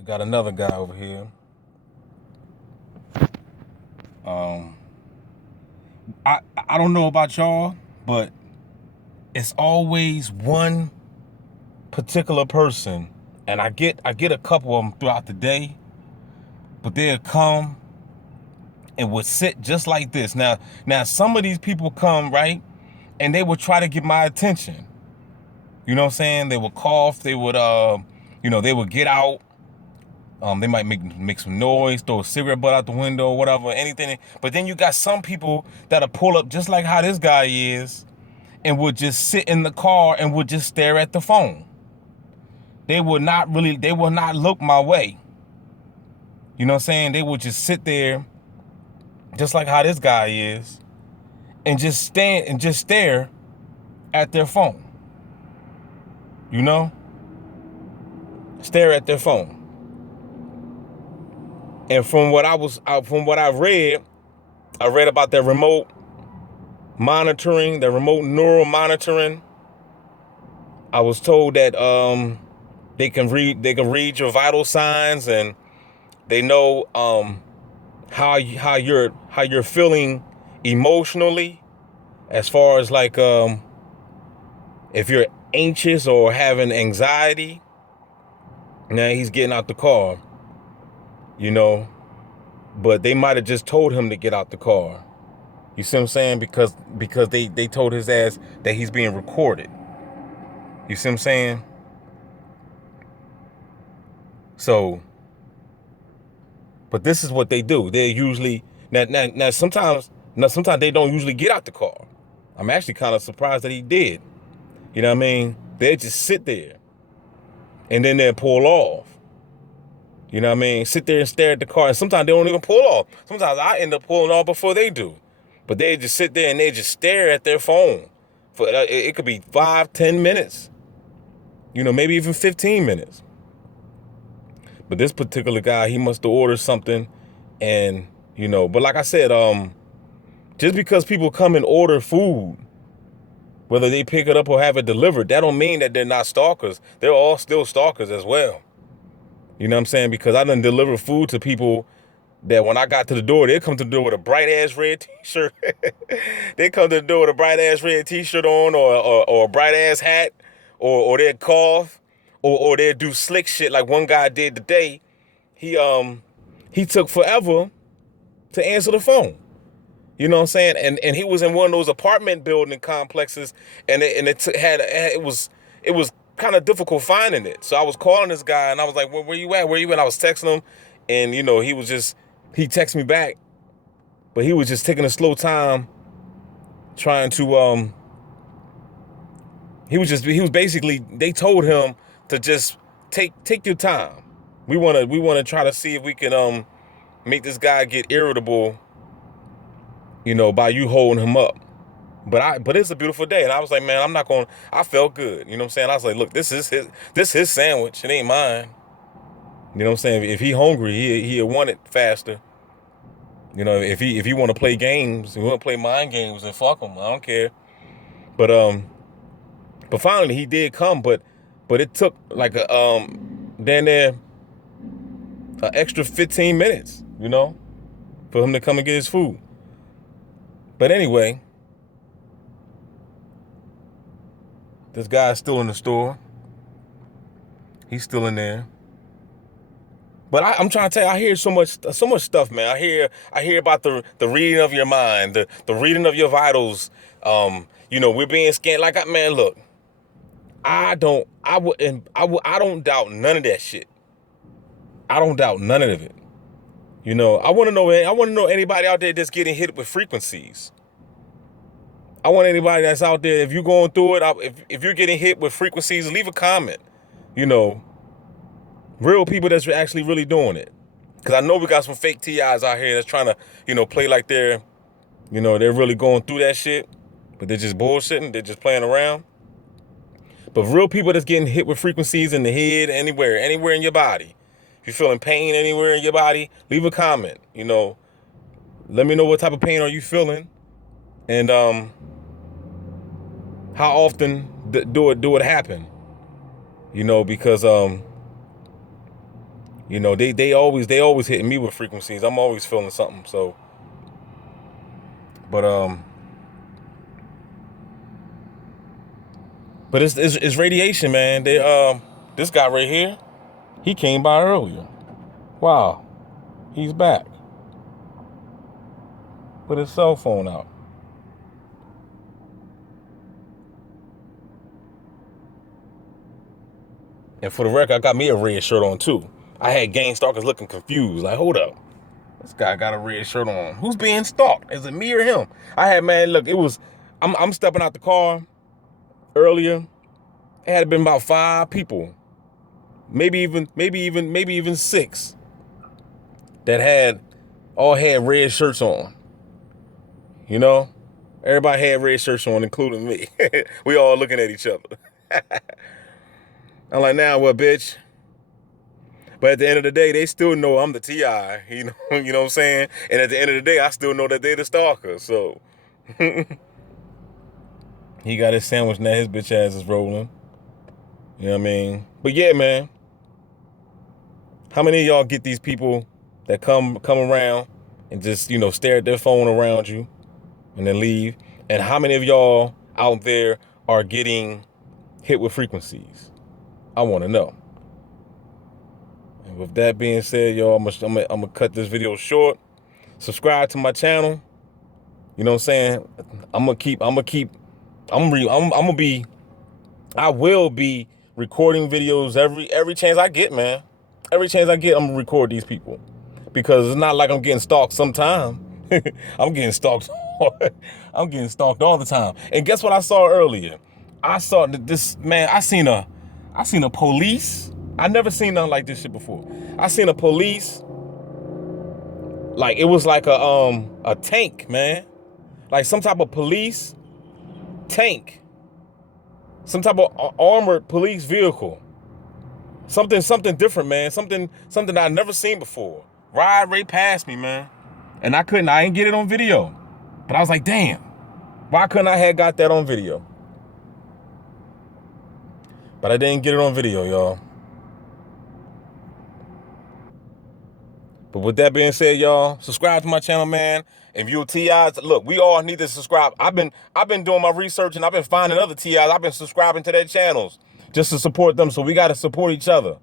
We got another guy over here. Um, I don't know about y'all, but it's always one particular person, and I get a couple of them throughout the day, but they'll come and would sit just like this. Now some of these people come right, and they would try to get my attention. You know what I'm saying? They would cough. They would they would get out. They might make some noise, throw a cigarette butt out the window, whatever, anything. But then you got some people that'll pull up just like how this guy is, and would just sit in the car and would just stare at the phone. They will not look my way. You know what I'm saying? They would just sit there, just like how this guy is, and just stand and just stare at their phone. You know? Stare at their phone. And from what I read about their remote monitoring, their remote neural monitoring. I was told that they can read your vital signs, and they know how you're feeling emotionally, as far as like if you're anxious or having anxiety. Now he's getting out the car, you know, but they might have just told him to get out the car. You see what I'm saying? Because they told his ass that he's being recorded. You see what I'm saying? So, but this is what they do. They usually now sometimes they don't usually get out the car. I'm actually kind of surprised that he did. You know what I mean? They just sit there and then they'll pull off. You know what I mean? Sit there and stare at the car, and sometimes they don't even pull off. Sometimes I end up pulling off before they do. But they just sit there and they just stare at their phone for it could be 5, 10 minutes. You know, maybe even 15 minutes. But this particular guy, he must have ordered something, and but like I said, just because people come and order food, whether they pick it up or have it delivered, that don't mean that they're not stalkers. They're all still stalkers as well. You know what I'm saying? Because I done deliver food to people that when I got to the door, they come to the door with a bright ass red t-shirt. They come to the door with a bright ass red t-shirt on, or a bright ass hat, or they'd cough, or they'd do slick shit like one guy did today. He took forever to answer the phone. You know what I'm saying? And he was in one of those apartment building complexes, and it was kind of difficult finding it. So I was calling this guy, and I was like, where you at? Where you at? I was texting him, and he texted me back, but he was just taking a slow time trying to he was basically, they told him to just take your time. We wanna try to see if we can make this guy get irritable, by you holding him up. But it's a beautiful day, and I was like, man, I'm not going. I felt good, you know what I'm saying? I was like, look, this is his sandwich. It ain't mine. You know what I'm saying? If he hungry, he'll want it faster. If he want to play games, he want to play mind games, and fuck him. I don't care. But but finally he did come, but it took like down there an extra 15 minutes, for him to come and get his food. But anyway, this guy's still in the store. He's still in there. But I'm trying to tell you, I hear so much stuff, man. I hear about the reading of your mind, the reading of your vitals. We're being scanned. Man, look, I don't doubt none of that shit. I don't doubt none of it. I want to know anybody out there that's getting hit with frequencies. I want anybody that's out there, if you're going through it, if you're getting hit with frequencies, leave a comment. Real people that's actually really doing it. Because I know we got some fake TIs out here that's trying to, play like they're really going through that shit, but they're just bullshitting. They're just playing around. But real people that's getting hit with frequencies in the head, anywhere in your body. If you're feeling pain anywhere in your body, leave a comment. Let me know what type of pain are you feeling, and how often do it happen. Because You know, they always hitting me with frequencies. I'm always feeling something. So, but it's radiation, man. This guy right here, he came by earlier. Wow, he's back with his cell phone out. And for the record, I got me a red shirt on too. I had gang stalkers looking confused. Like, hold up. This guy got a red shirt on. Who's being stalked? Is it me or him? I had, man, look, I'm stepping out the car earlier. It had been about 5 people. Maybe even 6 that all had red shirts on. You know? Everybody had red shirts on, including me. We all looking at each other. I'm like, now what, bitch? But at the end of the day, they still know I'm the TI. You know, you know what I'm saying? And at the end of the day, I still know that they're the stalker. So he got his sandwich now. His bitch ass is rolling. You know what I mean? But yeah, man. How many of y'all get these people that come around and just, you know, stare at their phone around you and then leave? And how many of y'all out there are getting hit with frequencies? I want to know. And with that being said, y'all, I'm gonna cut this video short. Subscribe to my channel. You know what I'm saying? I will be recording videos every chance I get, man. Every chance I get, I'm gonna record these people. Because it's not like I'm getting stalked sometime. I'm getting stalked. I'm getting stalked all the time. And guess what I saw earlier? I saw this, man, I seen a police. I never seen nothing like this shit before. I seen a police, like it was like a tank, man. Like some type of police tank. Some type of armored police vehicle. Something different, man. Something I've never seen before. Ride right past me, man. And I didn't get it on video. But I was like, damn, why couldn't I have got that on video? But I didn't get it on video, y'all. But with that being said, y'all, subscribe to my channel, man. If you're TIs, look, we all need to subscribe. I've been doing my research and I've been finding other TIs. I've been subscribing to their channels just to support them. So we got to support each other.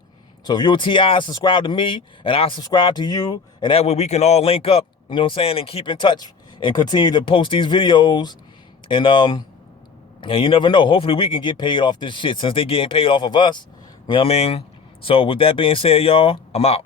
So if you're a TI, subscribe to me and I subscribe to you. And that way we can all link up, you know what I'm saying, and keep in touch and continue to post these videos. And you never know. Hopefully we can get paid off this shit since they getting paid off of us. You know what I mean? So with that being said, y'all, I'm out.